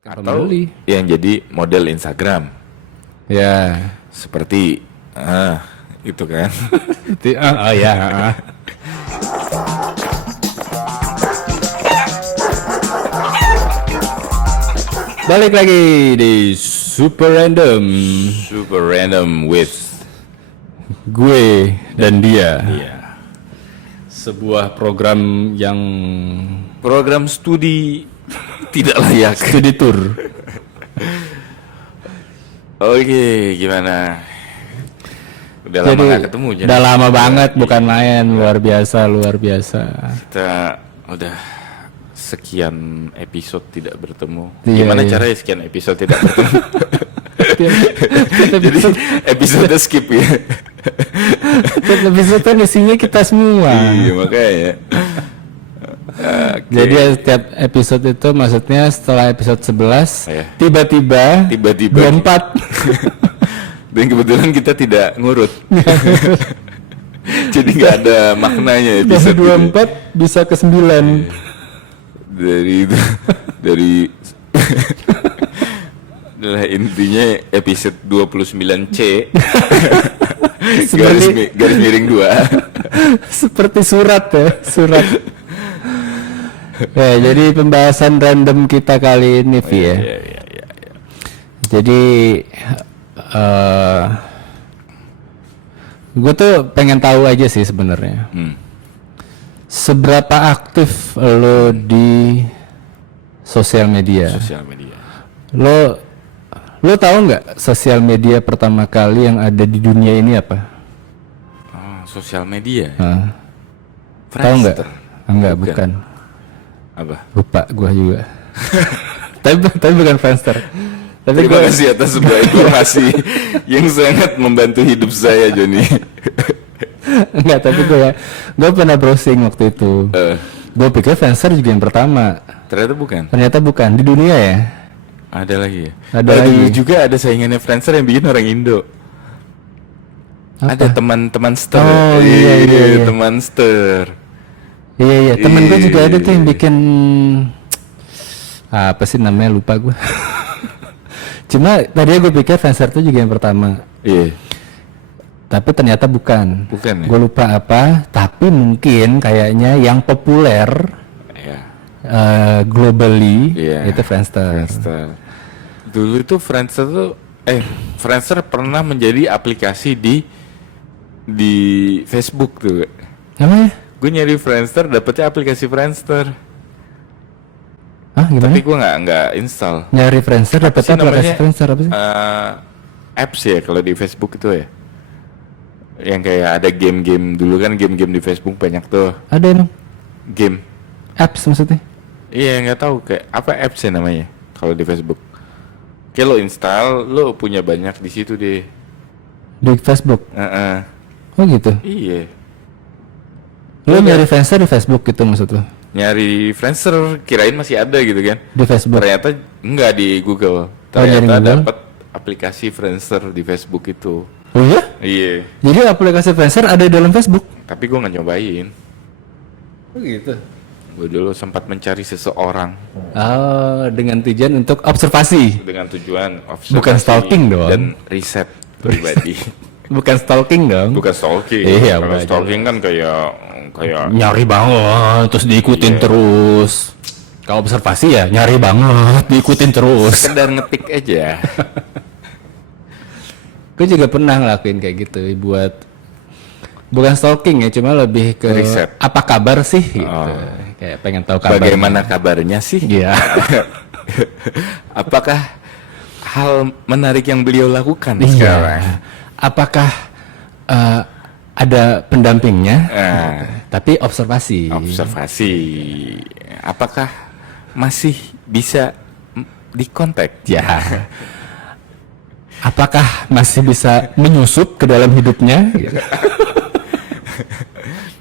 Atau Pembeli. yang jadi model Instagram Ya. seperti itu kan. Oh ya. Balik lagi di Super Random. Super random with Gue dan dia. Iya. Sebuah program yang Program studi tidak layak. studi tour. Oke, gimana? Udah lama gak ketemu jadi. Udah lama banget, bukan main. Luar biasa, luar biasa. Kita udah sekian episode tidak bertemu. Iya, Gimana iya. caranya sekian episode tidak bertemu? Tiap Jadi episode skip ya. episode kan isinya kita semua. Iya makanya. Oke. Jadi setiap episode itu maksudnya setelah episode 11 Iya. tiba-tiba 24. Dan kebetulan kita tidak ngurut. Jadi nggak ada maknanya Dari episode gitu. 24 bisa ke 9. Dari adalah intinya episode 29C garis miring 2. Seperti surat ya, surat. Ya, jadi pembahasan random kita kali ini Vi ya. Iya. Jadi gue tuh pengen tahu aja sih sebenarnya. Seberapa aktif lo di sosial media? Sosial media. Lo tahu nggak sosial media pertama kali yang ada di dunia ini apa? Oh, sosial media. Hah? Tahu nggak? Friendster. Enggak, bukan. Apa? Lupa gua juga. tapi bukan Friendster. Tapi Terima kasih atas sebuah informasi yang sangat membantu hidup saya, Joni. enggak, tapi gua pernah browsing waktu itu. Gua pikir Friendster juga yang pertama. Ternyata bukan. Ternyata bukan di dunia ya. Ada lagi ya? Ada lagi. Dulu juga ada saingannya Friendster yang bikin orang Indo. Apa? Ada teman-teman Ster. Oh, iya. Teman Ster. Iya, temen gue juga ada tuh yang Iya. bikin apa sih namanya, lupa gua. Cuma tadinya gue pikir Friendster itu juga yang pertama. Iya. Tapi ternyata bukan. Bukan ya? Gue lupa apa, tapi mungkin kayaknya yang populer Iya. globally Iya. itu Friendster. Friendster. Dulu itu Friendster tuh Friendster pernah menjadi aplikasi di Facebook tuh. Namanya? Gue nyari Friendster, dapetnya aplikasi Friendster. Ah, gimana? Tapi gue nggak install. Nyari Friendster dapat sih aplikasi namanya? Friendster apa sih? Apps ya kalau di Facebook itu ya. Yang kayak ada game-game dulu kan, game-game di Facebook banyak tuh. Ada emang Game. apps maksudnya? Iya nggak tahu kayak apa apps ya namanya kalau di Facebook. Kayak lo install, lo punya banyak di situ deh. Di Facebook. Heeh. Oh gitu. Iya. Lo nyari Friendster di Facebook gitu maksud lo? Nyari Friendster, kirain masih ada gitu kan. Di Facebook. Ternyata enggak di Google. nyari Ternyata Google? dapat aplikasi Friendster di Facebook itu. Oh iya? Iya. Jadi aplikasi Friendster ada di dalam Facebook? Tapi gue nggak nyobain. Oh gitu. Gue dulu sempat mencari seseorang Oh, dengan tujuan untuk observasi. dengan tujuan observasi Bukan stalking dong. dan riset pribadi. Bukan stalking dong. Bukan stalking. Iya, Kalau makanya. stalking kan kayak Nyari banget, terus diikutin Iya. terus. Kalau observasi ya nyari banget, diikutin terus. sekedar ngetik aja. Gue juga pernah ngelakuin kayak gitu buat bukan stalking ya, cuma lebih ke Riset. apa kabar sih gitu. Oh. Kayak pengen tahu kabar. Bagaimana kabarnya sih? Iya. Apakah hal menarik yang beliau lakukan Iya. sekarang? Apakah ada pendampingnya? Nah, Tapi observasi. observasi. Apakah masih bisa dikontak? Ya. Apakah masih bisa menyusup ke dalam hidupnya?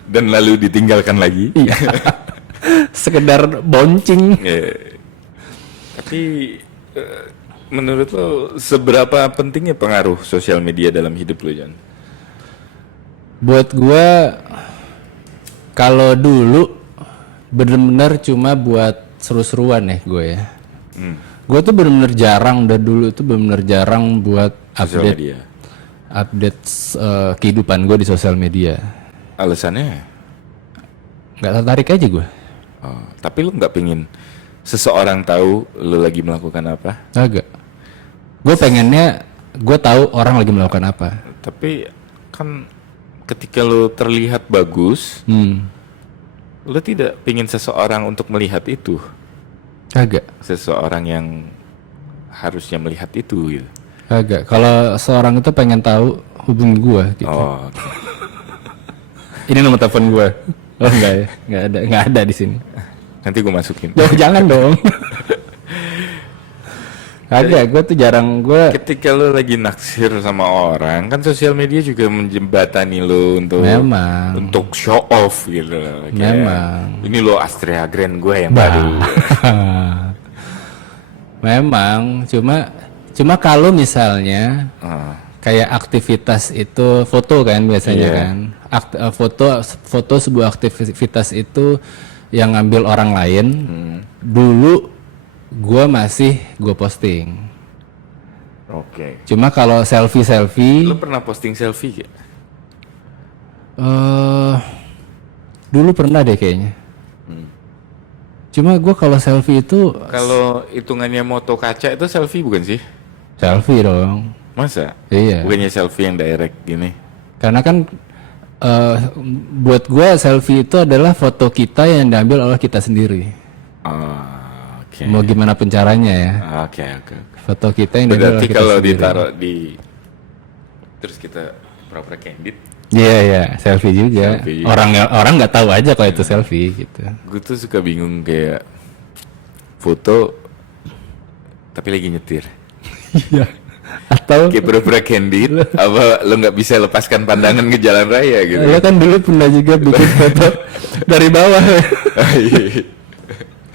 Dan lalu ditinggalkan lagi? Iya. Sekedar bouncing. Tapi menurut lo seberapa pentingnya pengaruh sosial media dalam hidup lo, Jan? Buat gua kalau dulu bener-bener cuma buat seru-seruan ya gue ya. Gue tuh benar-benar jarang, dari dulu tuh benar-benar jarang buat Sosial update media. kehidupan gue di sosial media. Alasannya? Nggak tertarik aja gue. Oh, tapi lu nggak pingin seseorang tahu lu lagi melakukan apa? Agak. Gue pengennya gue tahu orang lagi melakukan apa. Tapi kan ketika lu terlihat bagus, lu tidak pingin seseorang untuk melihat itu. Agak. Seseorang yang harusnya melihat itu gitu. Agak. Kalau seorang itu pengen tahu hubungi gue gitu. Oh, oke. Ini nomor telepon gue. Oh enggak ya, nggak ada di sini. Nanti gue masukin. Jangan dong. Agak, gue tuh jarang Ketika lu lagi naksir sama orang, kan sosial media juga menjembatani lu Memang. untuk show off gitu loh. Kayak, Memang. ini lo Astrea Grand gue yang baru. Memang, cuma kalau misalnya kayak aktivitas itu foto kan biasanya Iya. kan. Foto sebuah aktivitas itu yang ngambil orang lain. Dulu gue posting. Oke. Cuma kalau selfie Lu pernah posting selfie gak? dulu pernah deh kayaknya. Cuma gue kalau selfie itu Kalau hitungannya moto kaca itu selfie bukan sih? selfie dong. Masa? Iya. Bukannya selfie yang direct gini? Karena kan buat gue selfie itu adalah foto kita yang diambil oleh kita sendiri. Oke. Mau gimana pun caranya ya. Oke. Foto kita yang diambil Berarti oleh kita kalau sendiri. ditaruh di terus kita pura-pura candid, Iya, selfie juga. Selfie. Orang nggak tahu aja kalau itu selfie gitu. gue tuh suka bingung kayak foto tapi lagi nyetir. Iya. Atau Kayak pura-pura candid, apa lo nggak bisa lepaskan pandangan ke jalan raya gitu? lo kan dulu pernah juga bikin foto dari bawah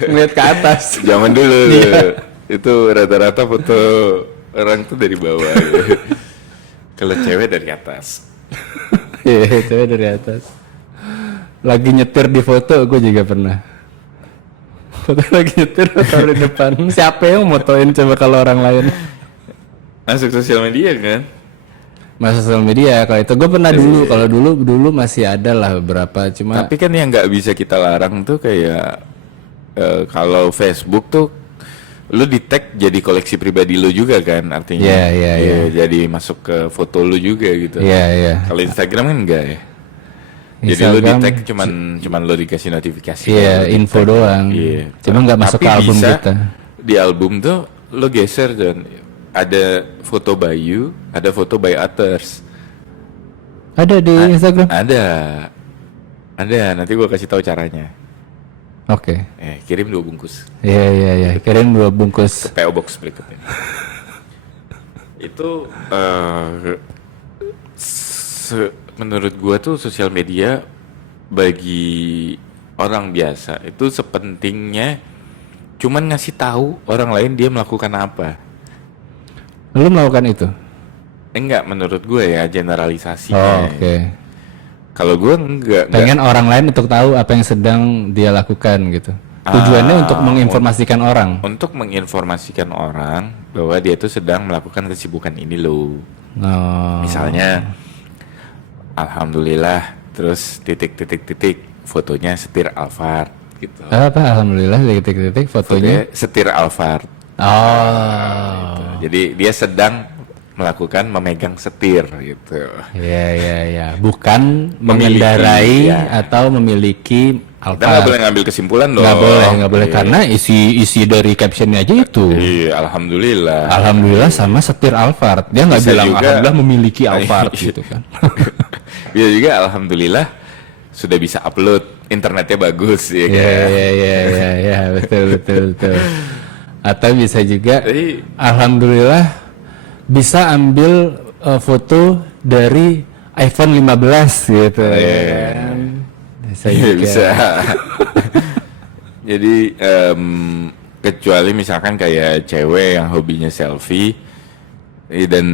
ngeliat ke atas. Zaman dulu Iya. itu rata-rata foto orang tuh dari bawah. Gitu. Kalau cewek dari atas. Iya, cewek dari atas. Lagi nyetir di foto, gue juga pernah. Foto lagi nyetir, foto di depan. Siapa yang motoin coba kalau orang lain? Masuk sosial media kan? Mas sosial media kalau itu gue pernah dulu. Kalau dulu masih ada lah beberapa. Cuma Tapi kan yang nggak bisa kita larang tuh kayak kalau Facebook tuh lu di tag jadi koleksi pribadi lu juga kan artinya. Iya. Jadi masuk ke foto lu juga gitu. Iya. Kalau Instagram kan enggak ya. Jadi lu di Instagram, tag cuman lu dikasih notifikasi. Iya, kalau lu info di-tag. doang. Iya. Cuma nggak masuk Tapi ke album bisa kita. Di album tuh lu geser dan ada foto by you, ada foto by others. Ada di Instagram. Ada. Nanti gua kasih tahu caranya. Oke. Kirim 2 bungkus. Iya. Kirim 2 bungkus. PO Box berikutnya. Itu menurut gua tuh sosial media bagi orang biasa itu sepentingnya cuman ngasih tahu orang lain dia melakukan apa. Lu melakukan itu? Enggak, menurut gue ya generalisasinya. Oh, oke. Kalau gue enggak. Pengen orang lain untuk tahu apa yang sedang dia lakukan gitu. Tujuannya untuk menginformasikan orang. Untuk menginformasikan orang bahwa dia tuh sedang melakukan kesibukan ini loh. Oh. Misalnya, alhamdulillah, terus titik fotonya setir Alphard gitu. Apa alhamdulillah titik-titik fotonya. Fotonya setir Alphard. Oh. Jadi dia sedang memegang setir gitu. Iya. Bukan Memiliki, mengendarai ya. atau memiliki Kita nggak Alphard. boleh ngambil kesimpulan dong. Nggak boleh Iya. karena isi dari captionnya aja itu. Iya, alhamdulillah. Alhamdulillah sama setir Alphard. Dia nggak Bisa bilang juga- alhamdulillah memiliki Alphard gitu kan. Bisa juga alhamdulillah sudah bisa upload, internetnya bagus ya kan. Iya, betul. Atau bisa juga Jadi alhamdulillah bisa ambil foto dari iPhone 15 gitu. kan. Bisa iya, juga. bisa. Jadi kecuali misalkan kayak cewek yang hobinya selfie dan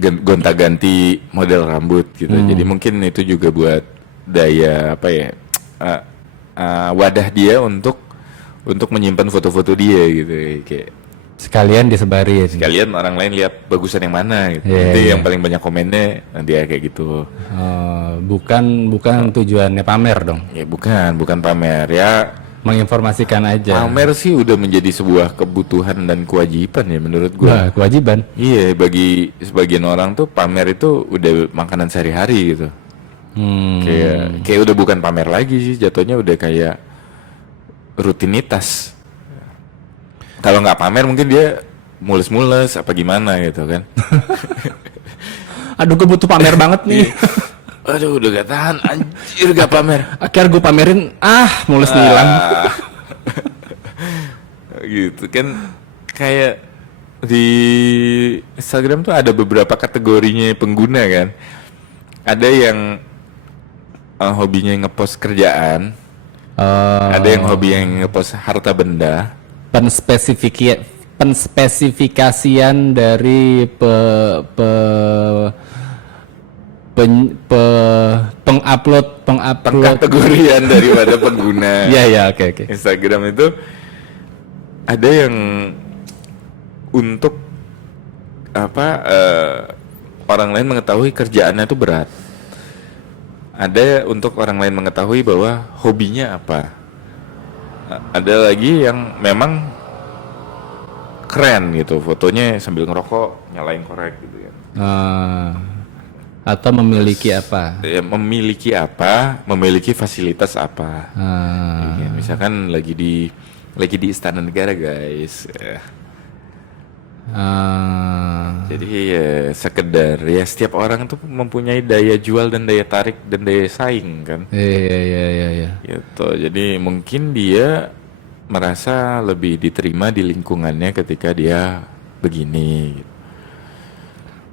gonta-ganti model rambut gitu. Jadi mungkin itu juga buat daya apa ya wadah dia untuk menyimpan foto-foto dia gitu kayak Sekalian disebarin. Sekalian orang lain lihat bagusan yang mana gitu. Iya, Nanti iya. yang paling banyak komennya dia kayak gitu. Bukan tujuannya pamer dong. Ya bukan pamer ya. Menginformasikan aja. Pamer sih udah menjadi sebuah kebutuhan dan kewajiban ya menurut gua. Wah, kewajiban. Iya, bagi sebagian orang tuh pamer itu udah makanan sehari-hari gitu. Kayak udah bukan pamer lagi sih, jatuhnya udah kayak rutinitas. Kalau nggak pamer mungkin dia mules-mules apa gimana gitu kan. Aduh, gue butuh pamer banget nih. Aduh, udah gak tahan, anjir gak pamer. Akhirnya gue pamerin, mulus nih hilang. Gitu kan, kayak di Instagram tuh ada beberapa kategorinya pengguna kan. Ada yang hobinya ngepost kerjaan, ada yang hobinya ngepost harta benda. Penspesifikasian dari pengupload Pengkategorian daripada pengguna. Iya, oke. Instagram itu ada yang untuk orang lain mengetahui kerjaannya itu berat. Ada untuk orang lain mengetahui bahwa hobinya apa. Ada lagi yang memang keren gitu, fotonya sambil ngerokok, nyalain korek gitu ya. Atau memiliki apa? Ya, memiliki fasilitas apa. Ya, misalkan lagi di Istana Negara guys. Ya. Jadi ya sekedar ya setiap orang tuh mempunyai daya jual dan daya tarik dan daya saing kan. Iya. Gitu. Jadi mungkin dia merasa lebih diterima di lingkungannya ketika dia begini.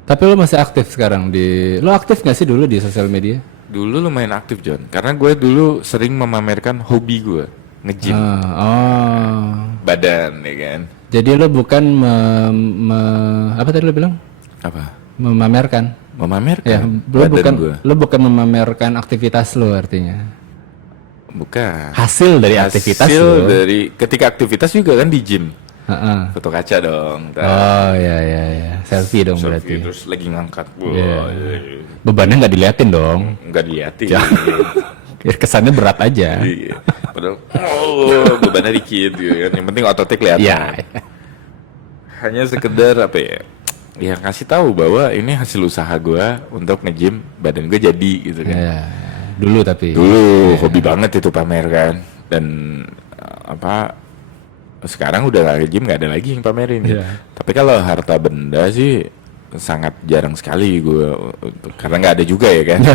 Tapi lo masih aktif sekarang lo aktif nggak sih dulu di sosial media? Dulu lumayan aktif John, karena gue dulu sering memamerkan hobi gue, nge-gym. Badan ya kan. Jadi lo bukan apa tadi lo bilang? Apa? Memamerkan. Ya, lo bukan memamerkan aktivitas lo artinya. Bukan. Hasil dari aktivitas lo. Hasil dari ketika aktivitas juga kan di gym. Foto kaca dong. Iya. Selfie dong berarti. Terus lagi ngangkat. Bebannya nggak diliatin dong. Nggak diliatin. Kesannya berat aja. Iya. Padahal bebannya dikit gitu kan. Yang penting ototnya kelihatan. Iya. Hanya sekedar apa ya? Ya kasih tahu bahwa ini hasil usaha gue untuk nge-gym, badan gue jadi gitu kan. Ya, dulu hobi banget itu pamer kan. Dan sekarang udah gak nge-gym, gak ada lagi yang pamerin. Tapi kalau harta benda sih sangat jarang sekali gue, karena nggak ada juga ya kan.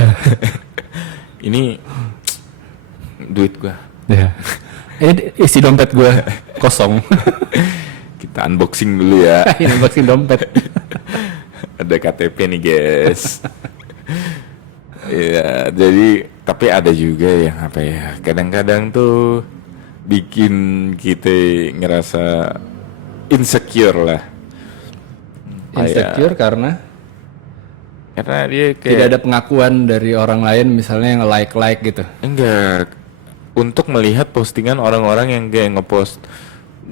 Ini duit gue. Ini isi dompet gue kosong. Kita unboxing dulu ya. Ini unboxing dompet. Ada KTP nih guys. Ya, jadi tapi ada juga yang kadang-kadang tuh bikin kita ngerasa insecure lah. Insecure karena dia kayak tidak ada pengakuan dari orang lain, misalnya yang like gitu. Enggak. Untuk melihat postingan orang-orang yang kayak ngepost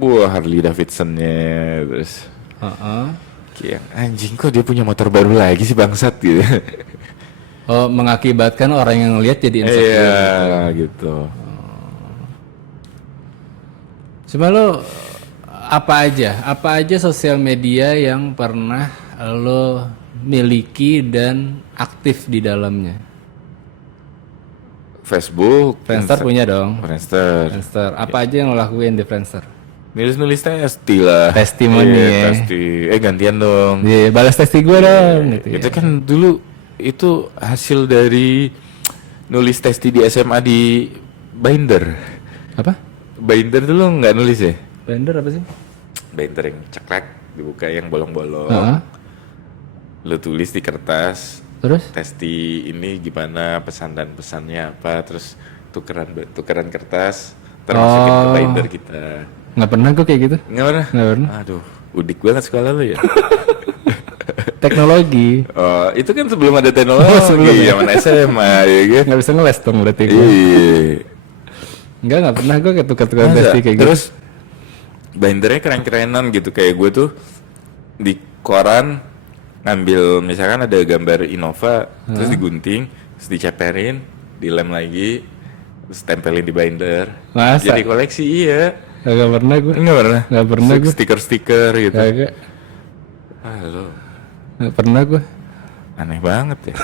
Harley Davidson-nya terus. Kayak anjing kok dia punya motor baru lagi sih bangsat gitu. Mengakibatkan orang yang lihat jadi insecure. Iya gitu. Cuma lo apa aja sosial media yang pernah lo miliki dan aktif di dalamnya? Facebook, Friendster punya dong. Friendster. Apa aja yang lo lakuin di Friendster? Nulis testi lah. Testimoni ya. Testi. Gantian dong. Iya, balas testi gue dong. Gitu itu kan dulu itu hasil dari nulis testi di SMA di binder. Apa? Binder dulu nggak nulis ya? Binder apa sih? Binder yang ceklek dibuka yang bolong-bolong. Lo tulis di kertas. Terus? Testi ini gimana, pesan dan pesannya apa, terus tukeran kertas, termasukin ke binder kita. Nggak pernah gue kayak gitu. Nggak pernah? Nggak pernah. Aduh, udik banget sekolah lo ya. Teknologi. Oh, itu kan sebelum ada teknologi, zaman SMA ya kan. Nggak bisa ngeles dong berarti gue. Iya. Nggak pernah gue ketukar-tukar testi kayak gitu. Terus bindernya keren-kerenan gitu. Kayak gue tuh di koran ngambil misalkan ada gambar Innova, terus digunting, terus diceperin, dilem lagi, terus tempelin di binder. Masa? Jadi koleksi, iya. Gak pernah gue. Nggak pernah gue. Stiker-stiker gitu. Kagak. Lo Gak pernah gue. aneh banget ya.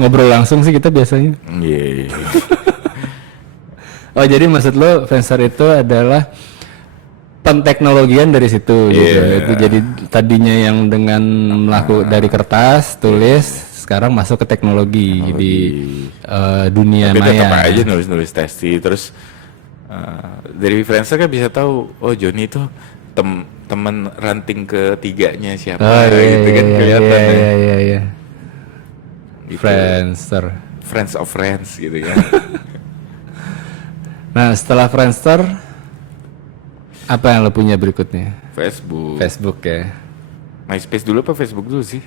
Ngobrol langsung sih kita biasanya. Iya. Oh jadi maksud lo Friendster itu adalah penteknologian dari situ gitu. Iya. Itu jadi tadinya yang dengan dari kertas tulis sekarang masuk ke teknologi, di dunia Tapi tetap maya. aja nulis-nulis testi terus dari Friendster kan bisa tahu oh Joni itu teman ranting ketiganya siapa gitu kan kelihatan ya. Iya. Gitu. Friendster. Friends of Friends gitu kan. Nah setelah Friendster apa yang lo punya berikutnya? Facebook. Facebook ya. MySpace dulu apa Facebook dulu sih?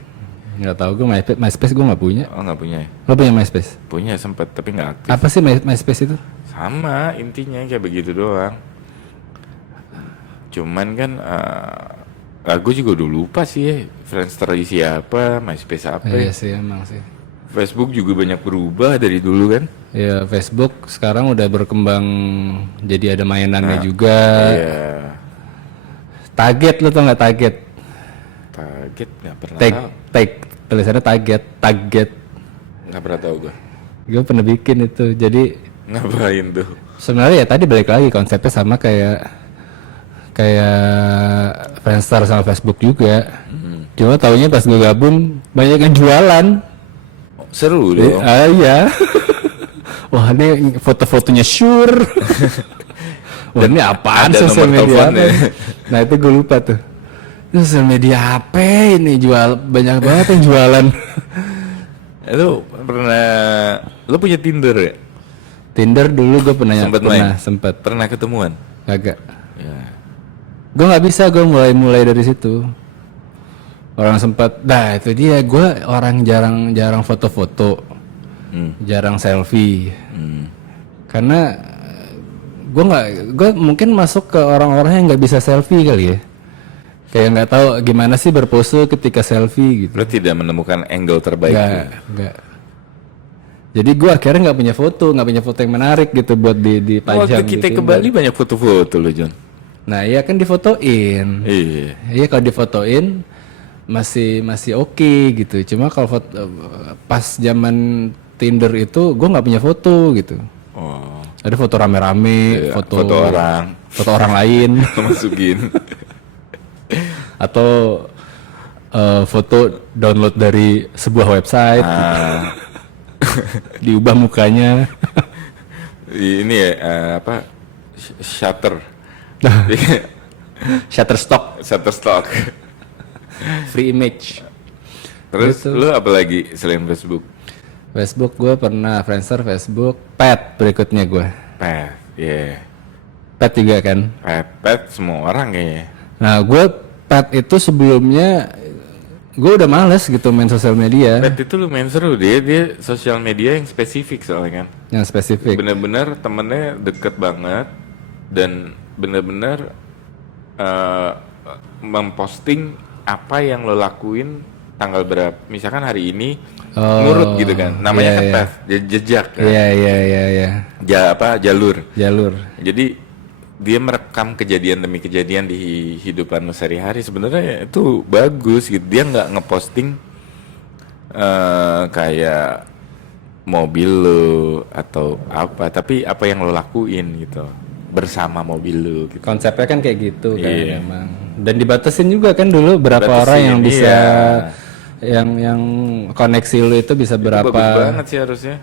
Nggak tahu gue MySpace gue nggak punya. Oh nggak punya ya? Lo punya MySpace? Punya sempet tapi nggak aktif. Apa sih MySpace itu? Sama intinya kayak begitu doang. Cuman kan gue juga udah lupa sih ya Friendster isi apa, MySpace apa Iya ya. sih emang sih. Facebook juga banyak berubah dari dulu kan. Ya Facebook sekarang udah berkembang jadi ada mainannya juga. Iya. Target lo tau nggak target? Target nggak pernah tahu. Tulisannya target. Nggak pernah tahu gue. Gue pernah bikin itu. Jadi Ngapain tuh? sebenarnya ya tadi balik lagi konsepnya sama kayak Friendster sama Facebook juga. Cuma taunya pas gue gabung banyak yang jualan. Seru dong. Iya. Wah ini foto-fotonya Shure. Wah ini apaan ada sosial nomor media teleponnya. apa? Nah itu gue lupa tuh. Sosial media apa ini jual banyak banget yang jualan. Lu punya Tinder ya? Tinder dulu gue pernah Main? sempet Pernah ketemuan? kagak. Ya. Gue nggak bisa gue mulai dari situ. Orang sempat, nah itu dia gue orang jarang foto-foto, jarang selfie. Karena gue mungkin masuk ke orang-orang yang nggak bisa selfie kali ya. Kayak nggak tahu gimana sih berpose ketika selfie gitu. Lu tidak menemukan angle terbaik. Nggak. Jadi gue akhirnya nggak punya foto yang menarik gitu buat dipajang. Waktu kita gitu. ke Bali banyak foto-foto lo John. Nah iya kan difotoin. Iya. Iya kalau difotoin masih oke gitu. Cuma kalau pas zaman Tinder itu gue nggak punya foto gitu. Oh. Ada foto rame-rame, Iya, foto orang lain, masukin. atau foto download dari sebuah website, diubah mukanya. Ini ya apa? Shutter. Shutterstock. Free image. Terus Gitu. lu apa lagi selain Facebook? Facebook gue pernah, Friendster, Facebook, Pet berikutnya gue. Pet, yeah. Pet juga kan. Pet semua orang kayaknya. Nah gue Pet itu sebelumnya gue udah males gitu main sosial media. Pet itu lumayan seru, dia sosial media yang spesifik soalnya kan. Yang spesifik. Bener-bener temennya deket banget dan bener-bener memposting apa yang lo lakuin tanggal berapa. Misalkan hari ini ngurut gitu kan. Namanya iya, kan iya. path, jejak kan. Iya. Jalur. Jalur. Jadi dia merekam kejadian demi kejadian di hidupan lo sehari-hari. Sebenarnya itu bagus gitu. Dia nggak ngeposting kayak mobil lo atau apa, tapi apa yang lo lakuin gitu bersama mobil lo gitu. Konsepnya kan kayak gitu kan Iya. emang. Dan dibatasin juga kan dulu berapa Dibatasin, orang yang bisa iya. yang koneksi lu itu bisa Itu berapa. bagus banget sih harusnya.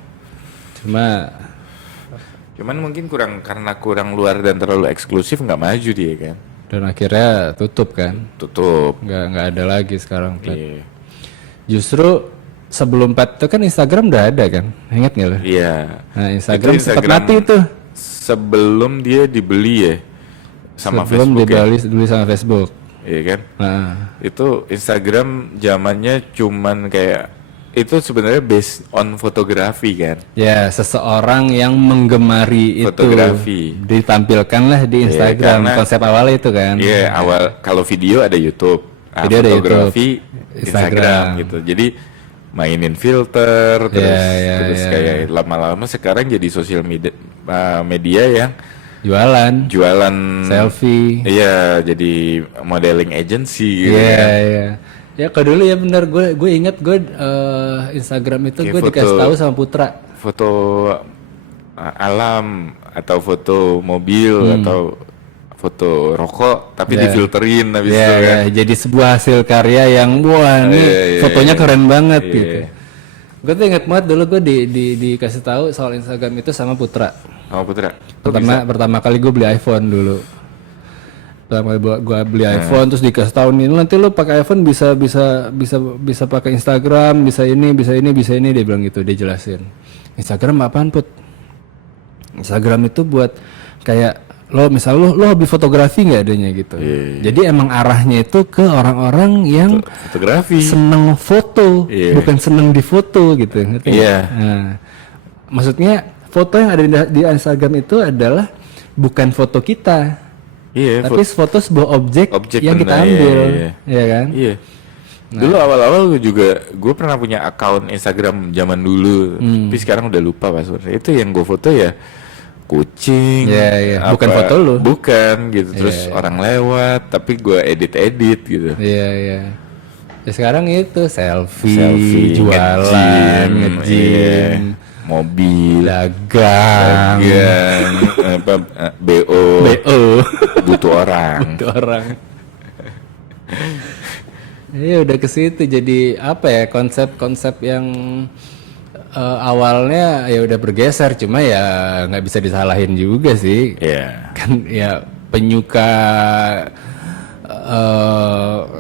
Cuman mungkin karena kurang luar dan terlalu eksklusif nggak maju dia kan. dan akhirnya tutup kan. Tutup. Nggak ada lagi sekarang Pet. Iya. Justru sebelum Pet itu kan Instagram udah ada kan. Ingat nggak lo? Iya. Nah, Instagram Itu sempat mati tuh. Sebelum dia dibeli ya sama Sebelum Facebook ya. dibeli sama Facebook. Iya kan? Nah, Itu Instagram zamannya cuman kayak itu sebenarnya based on fotografi kan. Ya, seseorang yang menggemari Fotografi. itu ditampilkanlah di Instagram. karena- Konsep awalnya itu kan. Iya, awal kalau video ada YouTube, Video ada fotografi YouTube, Instagram Instagram. gitu. Jadi mainin filter terus Iya. kayak lama-lama sekarang jadi sosial media, media yang Jualan, jualan selfie. Iya, jadi modeling agency gitu Iya, kan. iya. Ya kalau dulu ya benar, gue ingat gue Instagram itu Iya, gue dikasih foto- tahu sama Putra. Foto alam atau foto mobil atau foto rokok tapi Iya. difilterin habis Iya, itu kan. iya. Jadi sebuah hasil karya yang wah nih Iya, fotonya iya. keren banget Iya. gitu. Gue tuh ingat banget dulu gue dikasih tahu soal Instagram itu sama Putra. Oh Putra. Kok bisa? Pertama kali gue beli iPhone dulu. Pertama kali gue beli Nah. iPhone terus dikasih tahu nih nanti lo pakai iPhone bisa pakai Instagram, bisa ini dia bilang gitu, dia jelasin. Instagram apaan Put? Instagram itu buat kayak lo misal lo hobi fotografi nggak adanya gitu. Iya. Jadi emang arahnya itu ke orang-orang yang Fotografi. seneng foto, Iya. bukan seneng difoto gitu, ngerti nggak? Iya. Nah, maksudnya foto yang ada di Instagram itu adalah bukan foto kita, Iya, tapi foto sebuah objek yang kita benar, ambil, iya. ya kan? Iya. Dulu awal-awal gue pernah punya akun Instagram zaman dulu, tapi sekarang udah lupa passwordnya. Itu yang gue foto ya kucing. Iya, iya. Bukan foto lu. Bukan gitu. Terus orang lewat, tapi gue edit gitu. Iya, iya. Ya sekarang itu selfie, Selfie, jualan, nge-gym, nge-gym, mobil, dagang, apa, BO, BO, butuh orang. itu orang. Iya udah ke situ, jadi apa ya, konsep-konsep yang awalnya ya udah bergeser, cuma ya nggak bisa disalahin juga sih. Iya. Kan ya penyuka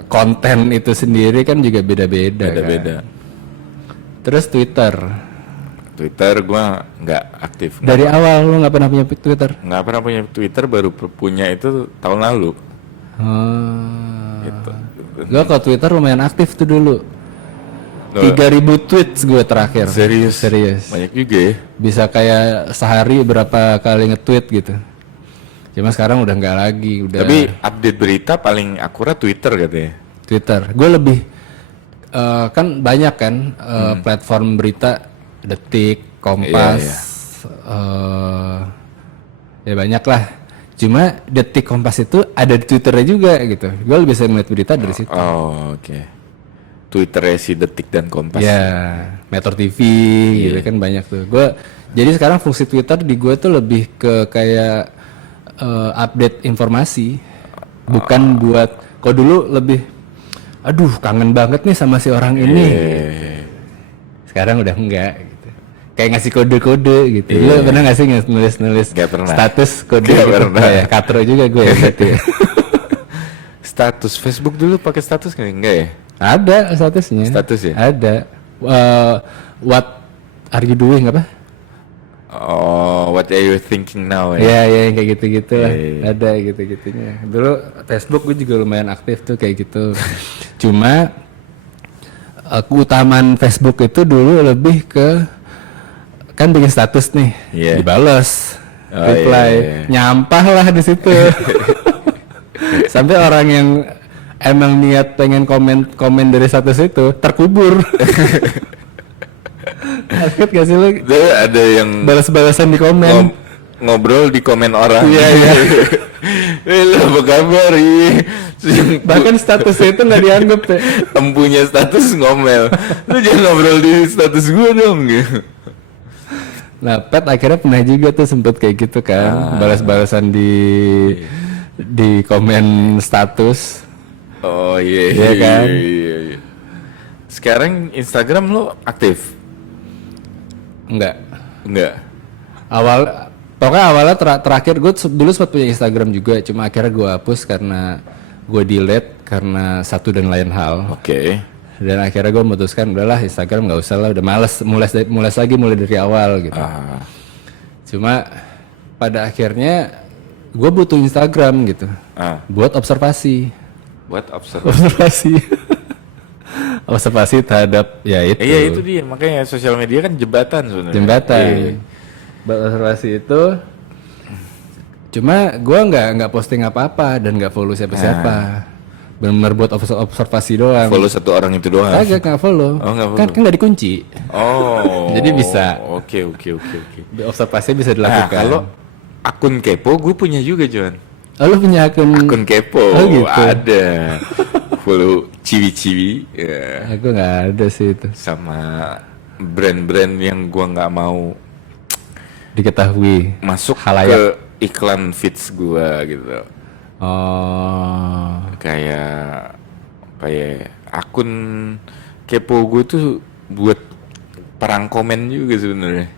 konten itu sendiri kan juga beda-beda. Beda-beda. Kan? Terus Twitter. Twitter gue nggak aktif. Dari awal lu nggak pernah punya Twitter? Nggak pernah punya Twitter, baru punya itu tahun lalu. Gitu. Gue kalau Twitter lumayan aktif tuh dulu. Loh. 3.000 tweets gue terakhir. Serius? Serius. Banyak juga ya. Bisa kayak sehari berapa kali nge-tweet gitu. Cuma sekarang udah nggak lagi, udah. Tapi update berita paling akurat Twitter katanya. Twitter. Gue lebih kan banyak kan platform berita, Detik, Kompas, ya banyak lah. Cuma Detik, Kompas itu ada di Twitternya juga gitu. Gue lebih sering melihat berita dari situ. Oh, oke. Twitternya si Detik dan Kompas. Ya, Metro TV gitu kan banyak tuh. Jadi sekarang fungsi Twitter di gue tuh lebih ke kayak update informasi, bukan buat. Kok dulu lebih, aduh kangen banget nih sama si orang ini. Sekarang udah enggak. Gitu. Kayak ngasih kode-kode gitu. Lu pernah nggak sih nulis-nulis Nggak pernah. status kode? Nggak Gitu? pernah. Oh, ya, katro juga gue ya berarti ya. Status Facebook dulu pakai status nggak? Enggak ya? Ada statusnya. Status ya? Ada. What are you doing apa? Oh, what are you thinking now ya? Iya, yang kayak gitu-gitu lah. Iya. Ada gitu-gitunya. Dulu Facebook gue juga lumayan aktif tuh kayak gitu. Cuma keutamaan Facebook itu dulu lebih ke kan bikin status nih, Iya. dibales, Oh, reply, iya. nyampah lah di situ. Sampai orang yang emang niat pengen komen dari status itu terkubur. Kaget gak sih lu? Ada yang Balas-balasan di komen. ngobrol di komen orang. Iya, iya. Lu apa kabar? Iya. Terus yang Bahkan statusnya itu nggak dianggap ya. empunya status ngomel. Lu jangan ngobrol di status gue dong. Nah, Pet akhirnya pernah juga tuh sempet kayak gitu kan, balas-balasan di komen status. Oh iya, Iya kan? iya. Sekarang Instagram lo aktif? Enggak. Enggak. Pokoknya awalnya terakhir gue dulu sempat punya Instagram juga, cuma akhirnya gue hapus karena gue delete karena satu dan lain hal. Oke. Dan akhirnya gue memutuskan udahlah Instagram nggak usah lah, udah males mulai dari awal gitu. Cuma pada akhirnya gue butuh Instagram gitu, buat observasi. Buat observasi. Observasi. observasi terhadap ya itu. Iya itu dia, makanya sosial media kan jembatan sebenarnya. Jembatan. Iya. Buat observasi itu. Cuma gue nggak posting apa-apa dan nggak follow siapa-siapa. Benar-benar buat observasi doang. Follow satu orang itu doang. Kagak nggak follow. Oh, nggak Kan follow. nggak dikunci. Oh. Jadi bisa. Oke. Observasi bisa Nah, dilakukan. kalau akun kepo gue punya juga, John. Oh, lu punya akun? Akun kepo Oh, gitu. ada. Follow ciwi-ciwi ya. Aku nggak ada sih itu. Sama brand-brand yang gua nggak mau Diketahui. masuk Halayak. ke iklan feeds gua gitu. Oh. Kayak apa ya, akun kepo gue tuh buat perang komen juga sebenarnya.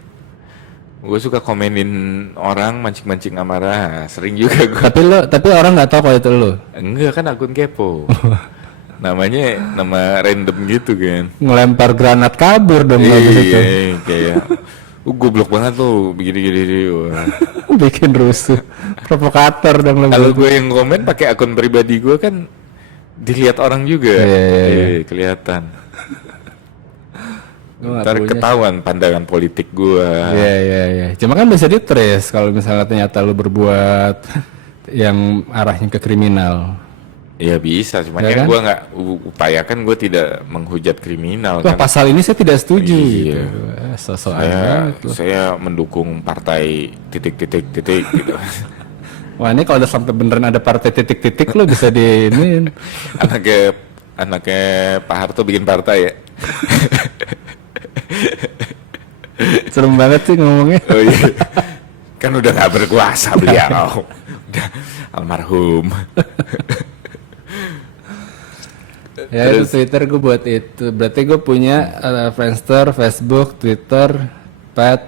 Gue suka komenin orang, mancing-mancing amarah, sering juga gue. Tapi orang nggak tahu kalau itu lu. Enggak kan akun kepo. Namanya nama random gitu kan. Ngelempar granat kabur dong habis itu. Iya, kayak goblok banget tuh begini-gini. Wah. Bikin rusuh. Provokator dong Kalau lebih. gue yang komen pakai akun pribadi gue kan dilihat orang juga. Iya. Kelihatan. Gua nggak Ntar punya. ketahuan pandangan politik gue. Iya. Cuma kan bisa di-trace kalau misalnya ternyata lu berbuat yang arahnya ke kriminal. Ya bisa, cuman Ya kan kan? gue nggak upayakan gue tidak menghujat kriminal Wah, kan. pasal ini saya tidak setuju gitu. Iya. Sosok Saya mendukung partai titik-titik gitu. Wah, ini kalau udah sampai beneran ada partai titik-titik lu bisa di ini. anaknya Pak Harto bikin partai ya. Serem banget sih ngomongnya. Oh iya. Kan udah nggak berkuasa beliau. Udah almarhum. Ya itu Twitter gue buat itu. Berarti gue punya Friendster, Facebook, Twitter, Pad,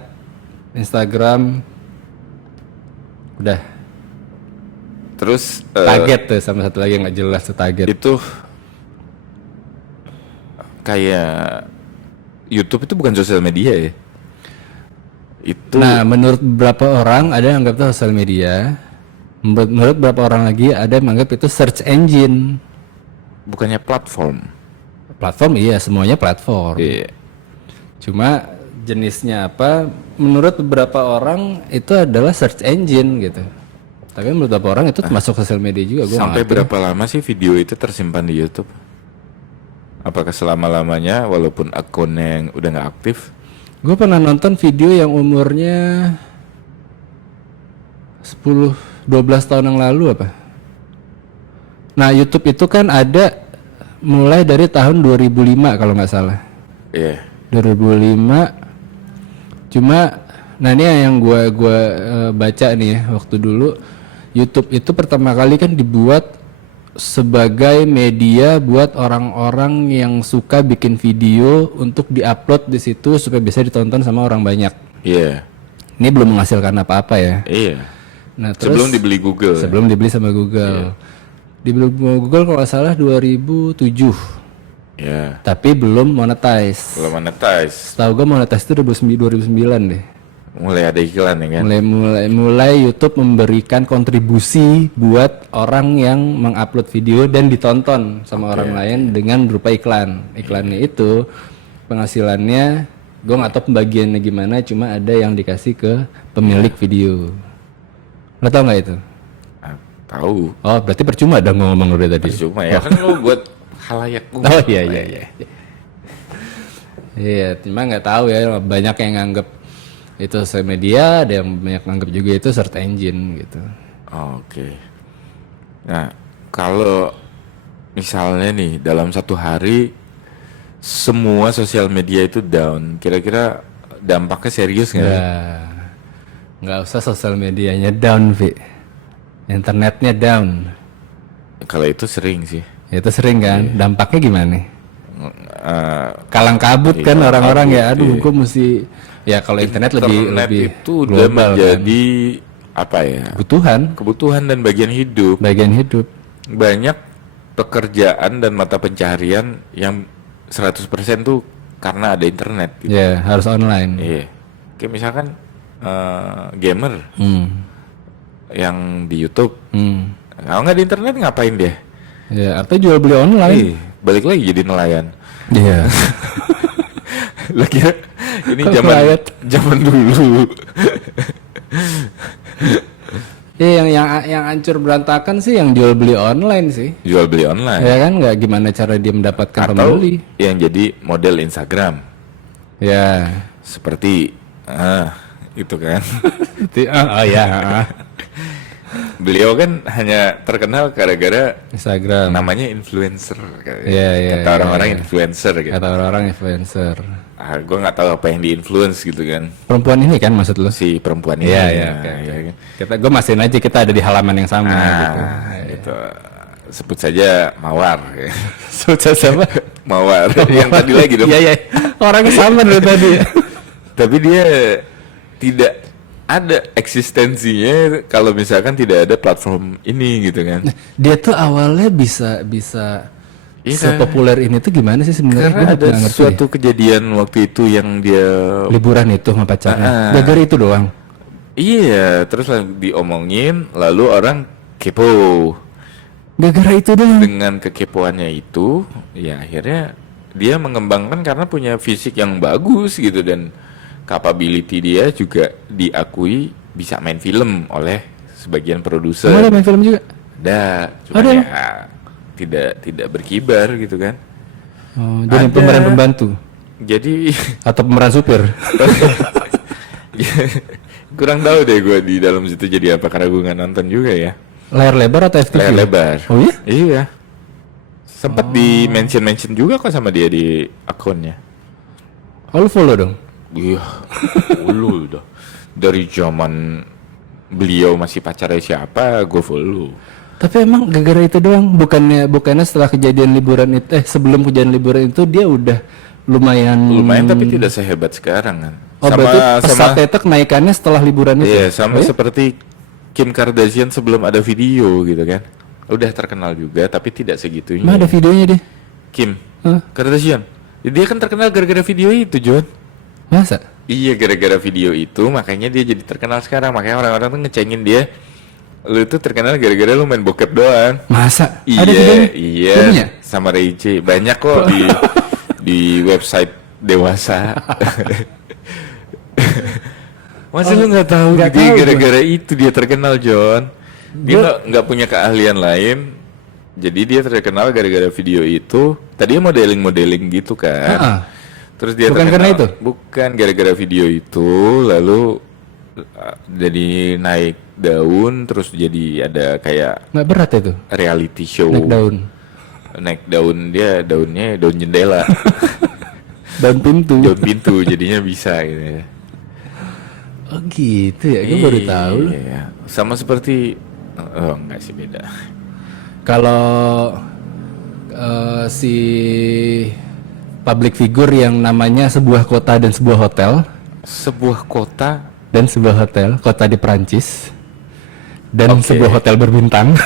Instagram. Udah. Terus Target tuh sama satu lagi yang nggak jelas tuh target. itu kayak YouTube itu bukan sosial media ya? Itu Nah, menurut beberapa orang ada yang anggap itu sosial media. Menurut beberapa orang lagi ada yang menganggap itu search engine. bukannya platform. Platform iya, semuanya platform. Iya. Cuma jenisnya apa? Menurut beberapa orang itu adalah search engine gitu. Tapi menurut beberapa orang itu termasuk sosial media juga. Gua Sampai nggak ngerti. berapa lama sih video itu tersimpan di YouTube? Apakah selama-lamanya walaupun akunnya yang udah nggak aktif? Gue pernah nonton video yang umurnya 10-12 tahun yang lalu apa? Nah, YouTube itu kan ada mulai dari tahun 2005 kalau nggak salah. Iya. 2005. Cuma nah ini yang gua baca nih ya, waktu dulu YouTube itu pertama kali kan dibuat sebagai media buat orang-orang yang suka bikin video untuk diupload di situ supaya bisa ditonton sama orang banyak. Iya. Ini belum menghasilkan apa-apa ya. Iya. Nah, terus Sebelum dibeli Google. sebelum dibeli sama Google. Dibeli sama Google kalau nggak salah 2007. Iya. Tapi belum monetize. Belum monetize. Tahu gue monetize itu 2009 deh. Mulai ada iklan ya kan? Mulai YouTube memberikan kontribusi buat orang yang mengupload video dan ditonton sama orang lain dengan berupa iklan. Iklannya itu penghasilannya gue nggak tahu pembagiannya gimana, cuma ada yang dikasih ke pemilik video. Lo tau nggak itu? Ah, tahu. Oh, berarti percuma dong ngomong dari tadi. Cuma ya kan lo buat halayak gua. Oh iya. Iya, cuma nggak tahu ya, banyak yang nganggep itu sosial media, ada yang banyak nganggep juga itu search engine gitu. Oke. Nah, kalau misalnya nih dalam satu hari semua sosial media itu down, kira-kira dampaknya serius nggak? Ya, nggak usah sosial medianya down, Vi. Internetnya down. Kalau itu sering sih. Ya, itu sering kan? Dampaknya gimana? Eh, Kalang kabut kan kalang orang-orang kabut, ya. Aduh, iya. gue mesti. Ya kalau internet lebih itu udah global menjadi apa ya? kan? Kebutuhan dan bagian hidup. Bagian hidup. Banyak pekerjaan dan mata pencaharian yang 100% tuh karena ada internet gitu. Ya, harus online. Iya. Kayak misalkan gamer yang di YouTube. Kalau nggak di internet ngapain dia? Ya, atau jual beli online. Balik lagi jadi nelayan. Iya. Lah kira ini Kok zaman quiet? zaman dulu. Iya, yang hancur berantakan sih yang jual beli online sih. Jual beli online. Ya kan, nggak gimana cara dia mendapatkan Atau pembeli. yang jadi model Instagram. Ya. Seperti itu kan. Oh ya, Beliau kan hanya terkenal gara-gara Instagram. namanya influencer. Iya, Kata orang-orang iya. influencer gitu. Kata orang-orang influencer. Gue nggak tahu apa yang di-influence gitu kan. Perempuan ini kan maksud lu? Si perempuan ini. Iya, iya. Nah, Oke. ya kan. Gue mastiin aja kita ada di halaman yang sama gitu. Gitu. Sebut saja Mawar. Susah sama. Mawar. Yang tadi lagi dong. Iya, iya. Orangnya sama dari tadi. Tapi dia tidak ada eksistensinya kalau misalkan tidak ada platform ini gitu kan. Dia tuh awalnya bisa Iya. sepopuler ini tuh gimana sih sebenarnya? Karena Gua ada nggak ngerti suatu kejadian waktu itu yang dia deh. Liburan itu sama pacarnya. Gara-gara itu doang. iya terus diomongin lalu orang kepo Gara-gara itu doang. dengan kekepoannya itu ya akhirnya dia mengembangkan karena punya fisik yang bagus gitu dan capability dia juga diakui bisa main film oleh sebagian produser. Kamu ada main film juga? Ada, cuma Ada. ya tidak berkibar gitu kan. Oh, jadi Ada. pemeran pembantu Jadi atau pemeran supir? kurang tahu deh gue di dalam situ jadi apa karena gue nggak nonton juga ya. Layar lebar atau FTV? Layar lebar. Oh iya? Iya. Sempet di mention juga kok sama dia di akunnya. Oh, lu follow dong? Iya. Follow udah. Dari zaman beliau masih pacarnya siapa, gue follow. Tapi emang gara-gara itu doang, bukannya setelah kejadian liburan itu, sebelum kejadian liburan itu dia udah lumayan. Lumayan tapi tidak sehebat sekarang kan. Oh, berarti pesatnya itu kenaikannya setelah liburan itu? Iya, sama Oh, ya? seperti Kim Kardashian sebelum ada video gitu kan. Udah terkenal juga tapi tidak segitunya. Emang ada videonya deh? Kim Hah? Kardashian. Dia kan terkenal gara-gara video itu, John. Masa? Iya, gara-gara video itu makanya dia jadi terkenal sekarang. Makanya orang-orang tuh ngecengin dia. Lu tuh terkenal gara-gara lu main bokep doang. Masa? Iya, Ada videonya? iya. Lu punya? Sama Ray J. Banyak kok di website dewasa. Masa lu nggak tahu nggak dia tahu gara-gara itu dia terkenal, John. Dia nggak punya keahlian lain. Jadi dia terkenal gara-gara video itu. Tadinya modeling gitu kan. Ha-ha. Terus dia Bukan terkenal, karena itu? Bukan gara-gara video itu, lalu jadi naik daun, terus jadi ada kayak Nggak berat itu? reality show. Naik daun? Naik daun, daunnya daun jendela, Daun pintu? daun pintu, jadinya bisa gitu ya. Oh gitu ya, gue baru tahu loh. Iya, sama seperti, oh enggak sih beda. Kalau si public figure yang namanya sebuah kota dan sebuah hotel Sebuah kota, dan sebuah hotel, kota di Perancis dan Oke. sebuah hotel berbintang.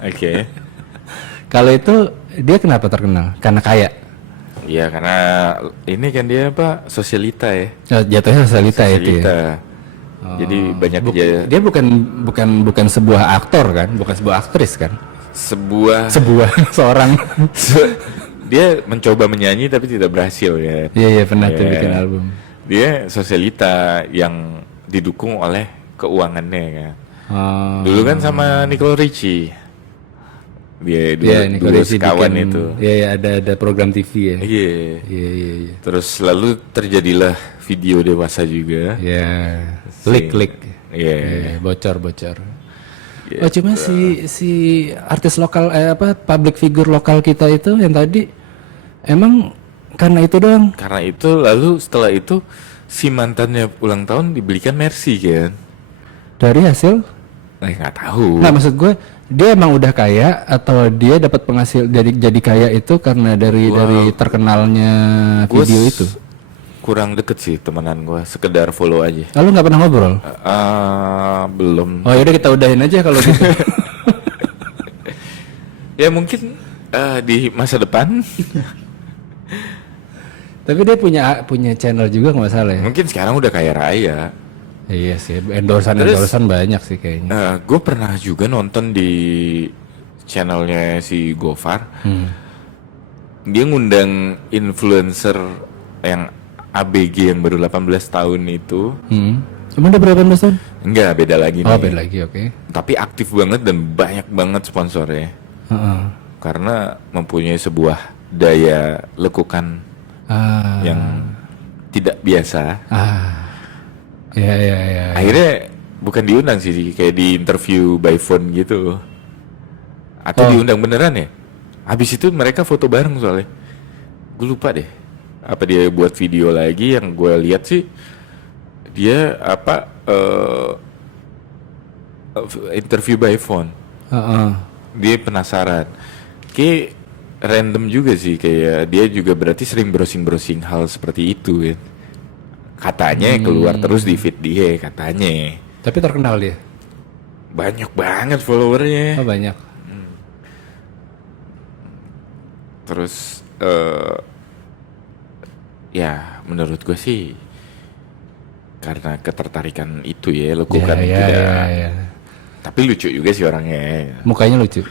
oke. Kalau itu dia kenapa terkenal? Karena kaya. Iya karena ini kan dia apa sosialita ya. Jatuhnya sosialita itu ya. Sosialita. Jadi banyak kejadian. Dia bukan sebuah aktor kan, bukan sebuah aktris kan. Sebuah Seorang. dia mencoba menyanyi tapi tidak berhasil ya. Iya pernah tuh Iya. bikin album. Dia sosialita yang didukung oleh keuangannya kan. Oh. Dulu kan sama Nicole Richie. Dia dulu, Iya, dulu Nicole sekawan bikin, itu. Iya ada program TV ya. Iya. Iya. Terus lalu terjadilah video dewasa juga. Iya. Leak. Iya. Iya, bocor. Oh cuma si artis lokal public figure lokal kita itu yang tadi emang karena itu doang. Karena itu lalu setelah itu si mantannya ulang tahun dibelikan Mercy kan. Dari hasil? Nggak tahu. Nah maksud gue dia emang udah kaya atau dia dapat penghasil jadi kaya itu karena dari terkenalnya Gua video itu. Kurang deket sih temenan gue, sekedar follow aja. Lalu nggak pernah ngobrol? Belum. Oh yaudah kita udahin aja kalau gitu. Ya mungkin di masa depan. Tapi dia punya channel juga nggak salah ya? Mungkin sekarang udah kaya raya. Iya sih, endorsan banyak sih kayaknya. Gue pernah juga nonton di channelnya si Gofar. dia ngundang influencer yang ABG yang baru 18 tahun itu. Emang udah berapa tahun? Enggak, beda lagi Oh, nih. beda lagi, oke. Tapi aktif banget dan banyak banget sponsornya. Heeh. Karena mempunyai sebuah daya lekukan yang tidak biasa. Ya. Akhirnya bukan diundang sih, kayak di interview by phone gitu. Atau diundang beneran ya? Habis itu mereka foto bareng soalnya. Gue lupa deh. Apa dia buat video lagi, yang gue lihat sih dia interview by phone. Dia penasaran. Kayak random juga sih, kayak dia juga berarti sering browsing hal seperti itu kan. Katanya keluar terus di feed dia katanya. Tapi terkenal dia. Banyak banget followernya. Oh, banyak. Terus ya menurut gue sih karena ketertarikan itu ya, lekukan tidak. Ya. Tapi lucu juga sih orangnya. Mukanya lucu.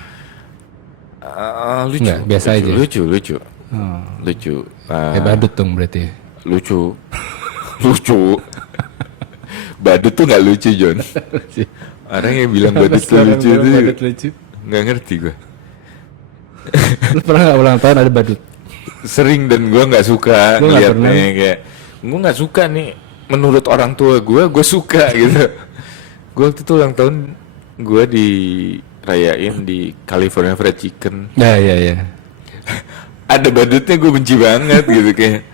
Lucu. Nggak, biasa aja. Lucu. Lucu. Badut dong berarti. Lucu. Lucu. Badut tuh nggak lucu, John. Orang yang bilang badut tuh lucu itu lucu. nggak ngerti gue. Lu pernah nggak ulang tahun ada badut? Sering, dan gue nggak suka Gua nggak ngeliatnya. Kayak gue nggak suka nih. Menurut orang tua gue suka gitu. Gue waktu itu ulang tahun gue dirayain di California Fried Chicken. Ya. Ada badutnya, gue benci banget gitu kayak.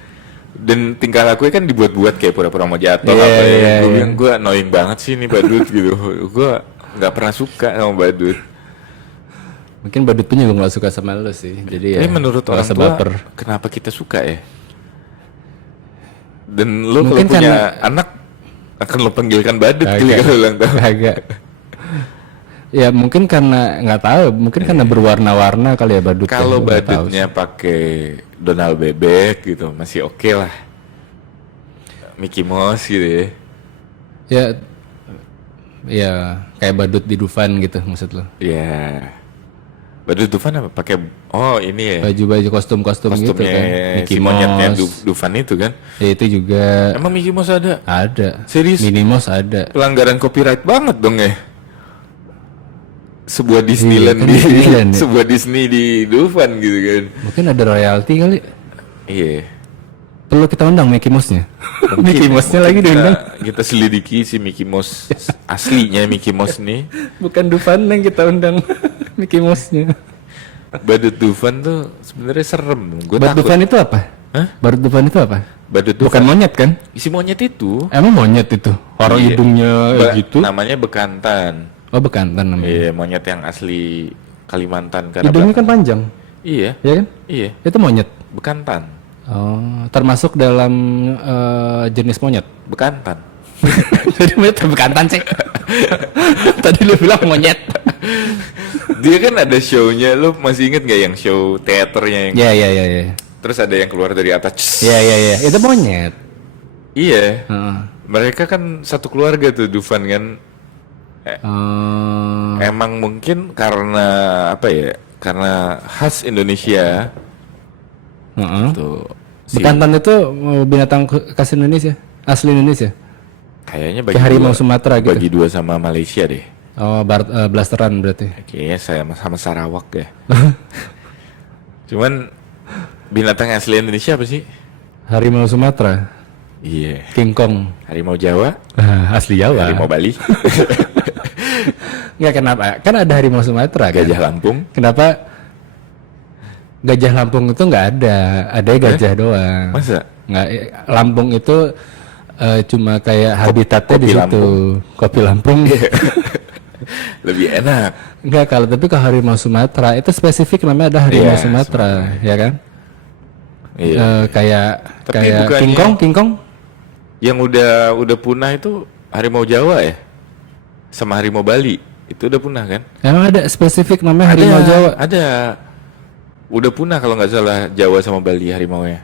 Dan tingkah lakunya kan dibuat-buat kayak pura-pura mau jatuh apa ya. Gue bilang gue annoying banget sih ini badut gitu. Gue nggak pernah suka sama badut. Mungkin badut pun juga nggak suka sama lu sih. Jadi ya. Tapi menurut orang rasa tua, baper. kenapa kita suka ya? Dan lo kalau Mungkin punya anak akan lo panggilkan badut kali kalau ulang tahun. Agak. Ya mungkin karena nggak tahu, mungkin karena berwarna-warna kali ya badut. Kalau badutnya pakai Donald Bebek gitu masih oke lah. Mickey Mouse gitu ya. Ya kayak badut di Dufan gitu maksud lo. Ya. Badut Dufan apa? Pakai ini ya. Baju-baju kostum-kostum gitu Kostumnya kan. si monyetnya Dufan itu kan. Ya itu juga Emang Mickey Mouse ada? ada. Serius? Minnie Mouse ada. Pelanggaran copyright banget dong ya. Sebuah Disneyland kan di Disneyland ya? sebuah Disney di Dufan gitu kan. Mungkin ada royalti kali. Iya. Perlu kita undang Mickey Mouse-nya. Mickey Mouse-nya lagi diundang. Kita selidiki si Mickey Mouse aslinya Mickey Mouse nih. Bukan Dufan yang kita undang. Mickey Mouse-nya. Badut Dufan tuh sebenarnya serem. Gue Badut takut. Dufan itu apa? Hah? Badut Dufan itu apa? Badut Bukan Dufan. monyet kan? Isi monyet itu. Emang monyet itu? Orang Iya. hidungnya gitu? Namanya bekantan. Oh bekantan namanya. Iya, monyet yang asli Kalimantan karena Hidungnya kan panjang, Iya, ya kan? iya, Itu monyet. bekantan. Oh, termasuk dalam jenis monyet. Bekantan. Jadi monyet bekantan sih. Tadi lu bilang monyet. Dia kan ada show-nya, lu masih inget gak yang show teaternya yang Ya. terus ada yang keluar dari atas. Ya. Itu monyet. Iya. Heeh. Mereka kan satu keluarga tuh Dufan kan. Oh. Emang mungkin karena apa ya? Karena khas Indonesia Heeh. tuh. Si- Bekantan itu binatang khas Indonesia, asli Indonesia. Kayaknya Kayak harimau Sumatera gitu. bagi dua sama Malaysia deh. Oh, blasteran berarti. Kayaknya saya sama Sarawak ya. Cuman binatang asli Indonesia apa sih? Harimau Sumatera, Iya. King Kong. Harimau Jawa, Asli Jawa. harimau Bali, Nggak kenapa? Kan ada harimau Sumatera kan? gajah Lampung. Kenapa gajah Lampung itu nggak ada? Ada gajah doang. Masa? Nggak, Lampung itu cuma kayak habitatnya di kopi situ. Lampung. Kopi Lampung. Lebih enak. Enggak, kalau tapi ke harimau Sumatera itu spesifik namanya ada harimau Iya, Sumatera, ya kan? Iya. Kayak Tapi kayak bukannya- King Kong. Yang udah punah itu harimau Jawa ya? Sama harimau Bali. Itu udah punah kan? Emang ada spesifik namanya harimau Jawa? Ada. Udah punah kalau nggak salah Jawa sama Bali harimaunya.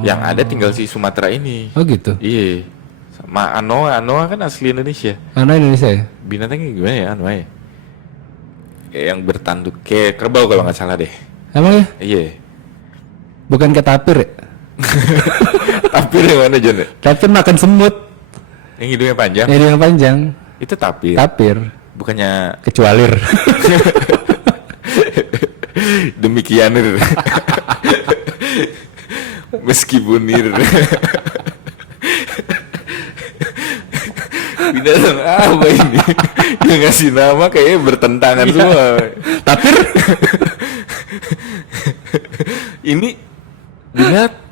Yang ada tinggal si Sumatera ini. Oh gitu. Iya. Sama Anoa kan asli Indonesia. Mana Indonesia ya? Binatangnya gimana ya Anoa ya? Kayak yang bertanduk kayak kerbau kalau nggak salah deh. Emang ya? Iya. Bukan kayak tapir ya? Tapir yang mana Jon? Tapir makan semut. Yang hidungnya panjang? Ini yang panjang. Itu tapir. Tapir. Bukannya Kecualir. demikianir. Meskipun nir. Binatang apa ini? Yang ngasih nama kayaknya bertentangan semua. Tapir. Ini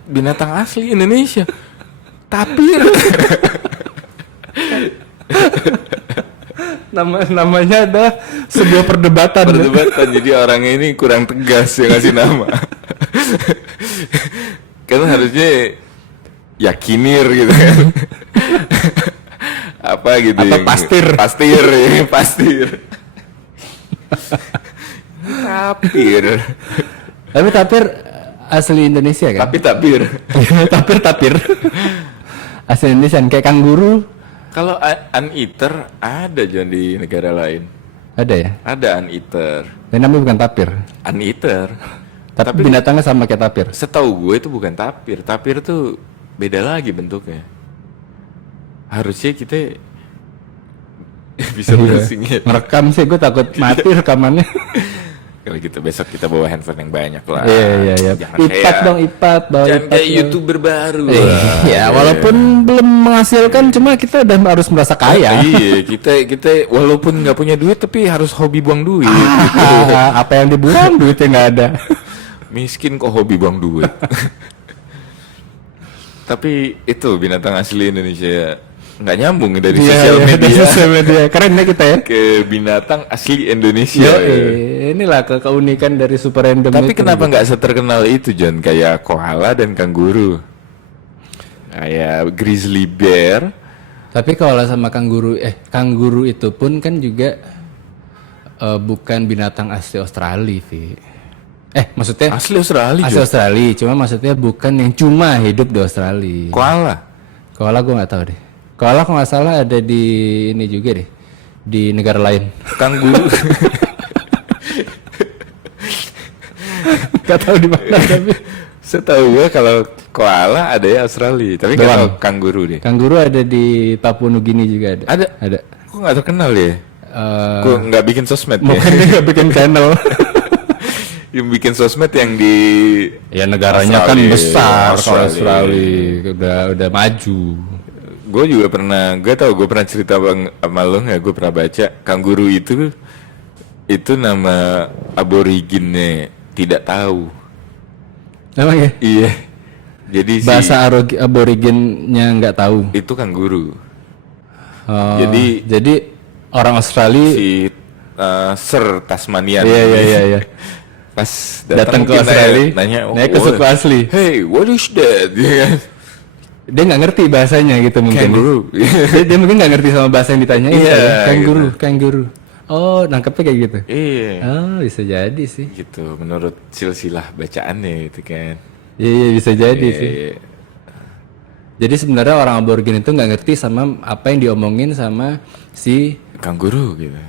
binatang asli Indonesia. Tapir. Namanya ada sebuah perdebatan. Perdebatan. Jadi orangnya ini kurang tegas yang ngasih nama. Kan harusnya yakinir gitu kan. Apa gitu. Atau yang- pastir. Pastir ya, pastir. Tapir. Tapi tapir asli Indonesia kan? Tapi tapir. Tapir. Asli Indonesia kayak kanguru. Kalau uneater ada John di negara lain. Ada ya? Ada uneater. Tapi namanya bukan tapir. Uneater. Tapi binatangnya sama kayak tapir. Setahu gue itu bukan tapir. Tapir tuh beda lagi bentuknya. Harusnya kita bisa browsing ya. Merekam sih, gue takut mati rekamannya. Kalau gitu besok kita bawa handphone yang banyak lah. Iya. Jangan Ipat kayak- dong, ipat. Bawa Jangan ipat kayak dong. YouTuber baru. Iya, walaupun belum menghasilkan, cuma kita udah harus merasa kaya. Iya, kita walaupun nggak punya duit tapi harus hobi buang duit. gitu. Apa yang dibuang duitnya nggak ada. Miskin kok hobi buang duit. Tapi itu binatang asli Indonesia nggak nyambung dari sosial Iya, media dari sosial media. Keren ya kita ya. ke binatang asli Indonesia. Yo, inilah keunikan dari super random. Tapi itu. kenapa nggak seterkenal itu John? Kayak koala dan kanguru, kayak grizzly bear. Tapi kalau sama kanguru itu pun kan juga bukan binatang asli Australia, Vi. Maksudnya Asli Australia asli John. Australia, cuma maksudnya bukan yang cuma hidup di Australia. Koala. Koala gue nggak tahu deh. Koala kalau nggak salah ada di ini juga deh, di negara lain. Kanguru. Gak tahu di mana tapi. Setahu gue kalau koala ada ya Australia, tapi nggak tahu kanguru deh. Kanguru ada di Papua Nugini juga ada. Ada. Ada. Kok nggak terkenal ya? Kok nggak bikin sosmed ya? Mungkin dia nggak bikin channel. Yang bikin sosmed yang di Ya negaranya kan Australia. besar kalau Australia. Australia udah maju. Gue juga pernah, gue pernah cerita sama lo nggak? Gue pernah baca kanguru itu nama aboriginnya tidak tahu. Emang ya? Iya. Jadi Bahasa aboriginnya nggak tahu. itu kanguru. Oh, Jadi- jadi orang Australia Si Sir Tasmanian. iya. Pas Datang ke mungkin Australia, nanya, naik ke suku asli. Hey, what is that? Dia kan, Dia nggak ngerti bahasanya gitu mungkin. Kangaroo. dia mungkin nggak ngerti sama bahasa yang ditanyain. Iya, kali. Kanguru. Oh, nangkepnya kayak gitu. Iya. Oh, bisa jadi sih. Gitu menurut silsilah bacaannya itu kan. Iya, bisa jadi Iya, sih. iya. Jadi sebenarnya orang aborigin itu nggak ngerti sama apa yang diomongin sama si Kanguru gitu.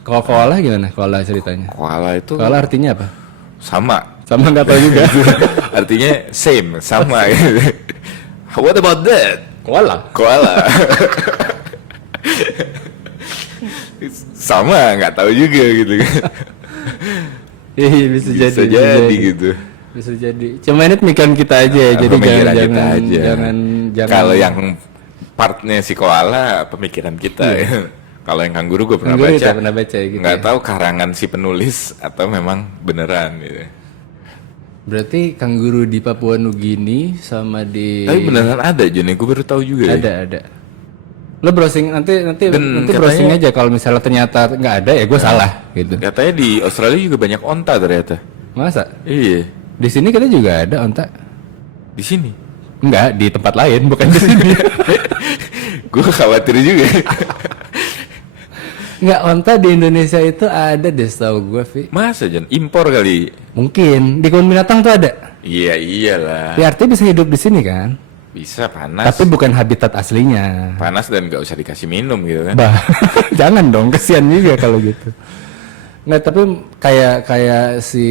kalau koala gimana? Koala ceritanya. Koala itu Koala artinya apa? sama. Sama nggak tahu juga. Artinya same, sama gitu. What about that? Koala. Koala. Sama, nggak tahu juga gitu kan. Iya bisa Bisa jadi. jadi gitu. Bisa jadi. Cuma ini pemikiran kita aja ya. Jadi Pemikiran jangan kita aja. jangan. Kalau yang partnya si koala pemikiran kita ya. Kalau yang kanguru gue pernah Kanguru baca. kita pernah baca ya gitu Nggak ya. tahu karangan si penulis atau memang beneran gitu. Berarti kanguru di Papua Nugini sama di Tapi beneran ada Joni, gue baru tahu juga. Ya. ada. Lo browsing nanti Dan katanya- browsing aja kalau misalnya ternyata nggak ada ya gue salah gitu. Katanya di Australia juga banyak onta ternyata. Masa? Iya, Di sini kita juga ada onta. di sini. Enggak, di tempat lain bukan di sini. Gue khawatir juga. Enggak, onta di Indonesia itu ada deh setahu gue, Vi. Masa Jan? Impor kali? Mungkin di kebun binatang tuh ada. Iya iyalah. Ya artinya bisa hidup di sini kan. Bisa panas. Tapi bukan habitat aslinya. Panas dan gak usah dikasih minum gitu kan. Bah, jangan dong, kesian juga kalau gitu. Nggak, tapi kayak si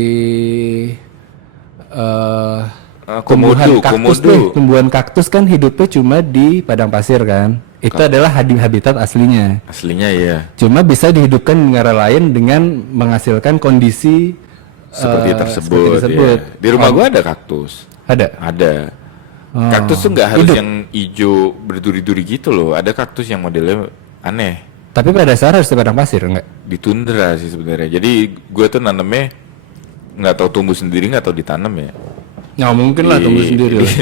Komodo. tumbuhan kaktus kan hidupnya cuma di padang pasir kan. Itu adalah habitat aslinya. Aslinya ya. Cuma bisa dihidupkan di negara lain dengan menghasilkan kondisi Seperti seperti tersebut. tersebut. Ya. Di rumah gua ada kaktus. Ada. Ada. Kaktus tuh nggak harus yang hijau berduri-duri gitu loh. Ada kaktus yang modelnya aneh. Tapi pada dasarnya harus di padang pasir enggak? Di tundra sih sebenarnya. Jadi gue tuh nanemnya nggak tahu tumbuh sendiri, nggak tahu ditanam ya. Nggak mungkin lah tumbuh sendiri lah.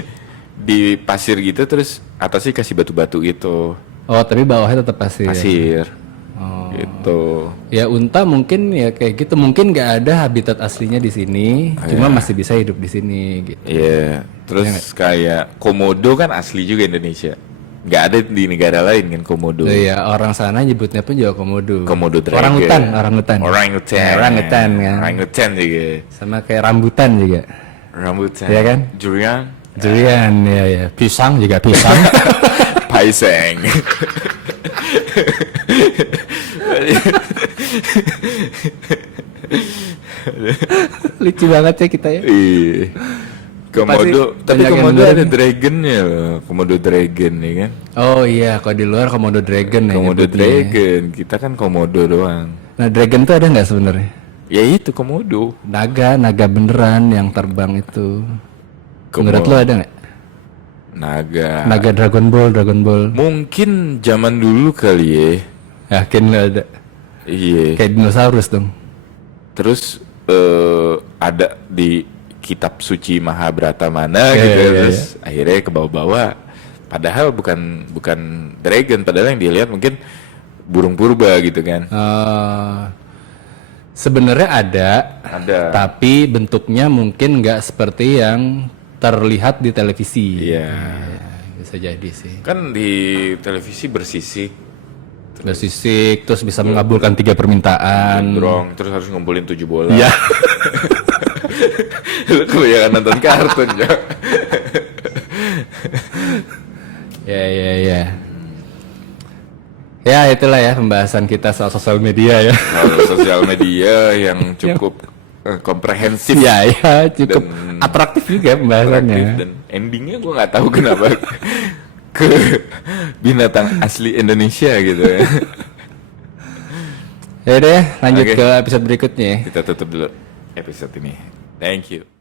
Di pasir gitu, terus atasnya kasih batu-batu gitu. Oh, tapi bawahnya tetap pasir. Pasir. Oh. Gitu. Ya unta mungkin ya kayak gitu, mungkin nggak ada habitat aslinya di sini, cuma masih bisa hidup di sini gitu. Iya. Terus kayak komodo kan asli juga Indonesia. Nggak ada di negara lain kan komodo. Iya, orang sana nyebutnya pun juga komodo. Komodo dragon. Orangutan. Orangutan. Orangutan kan. Orangutan juga. Sama kayak rambutan juga. Rambutan. Iya kan? Durian. Durian, ya. Pisang juga pisang. Paiseng. Lucu banget ya kita ya. Iya. Komodo, Pasti tapi banyak yang komodo dengerin. ada dragonnya loh. Komodo dragon ya kan? Oh iya, kalau di luar komodo dragon ya. Komodo nyebutnya. dragon, kita kan komodo doang. Nah, dragon tuh ada nggak sebenarnya? Ya itu komodo. Naga beneran yang terbang itu. Menurut lo ada nggak? Naga. Naga Dragon Ball. Mungkin zaman dulu kali ya. Yakin lo ada? Iya. Kayak dinosaurus dong. Terus ada di kitab suci Mahabharata mana Iya, gitu, iya, terus akhirnya ke bawah-bawah. Padahal bukan dragon, padahal yang dilihat mungkin burung purba gitu kan. Sebenarnya ada, tapi bentuknya mungkin nggak seperti yang terlihat di televisi. Iya. Bisa jadi sih. Kan di televisi bersisik, Bersisik, terus bisa mengabulkan 3 permintaan. gondrong, terus harus ngumpulin 7 bola. Iya. Lu kebanyakan nonton kartun ya. Ya. Ya itulah ya pembahasan kita soal sosial media ya. Kalau sosial media yang cukup komprehensif. Ya cukup Dan atraktif juga aktif, pembahasannya. dan endingnya gue nggak tahu kenapa ke binatang asli Indonesia gitu ya. Ya deh, lanjut Oke. ke episode berikutnya. Kita tutup dulu episode ini. Thank you.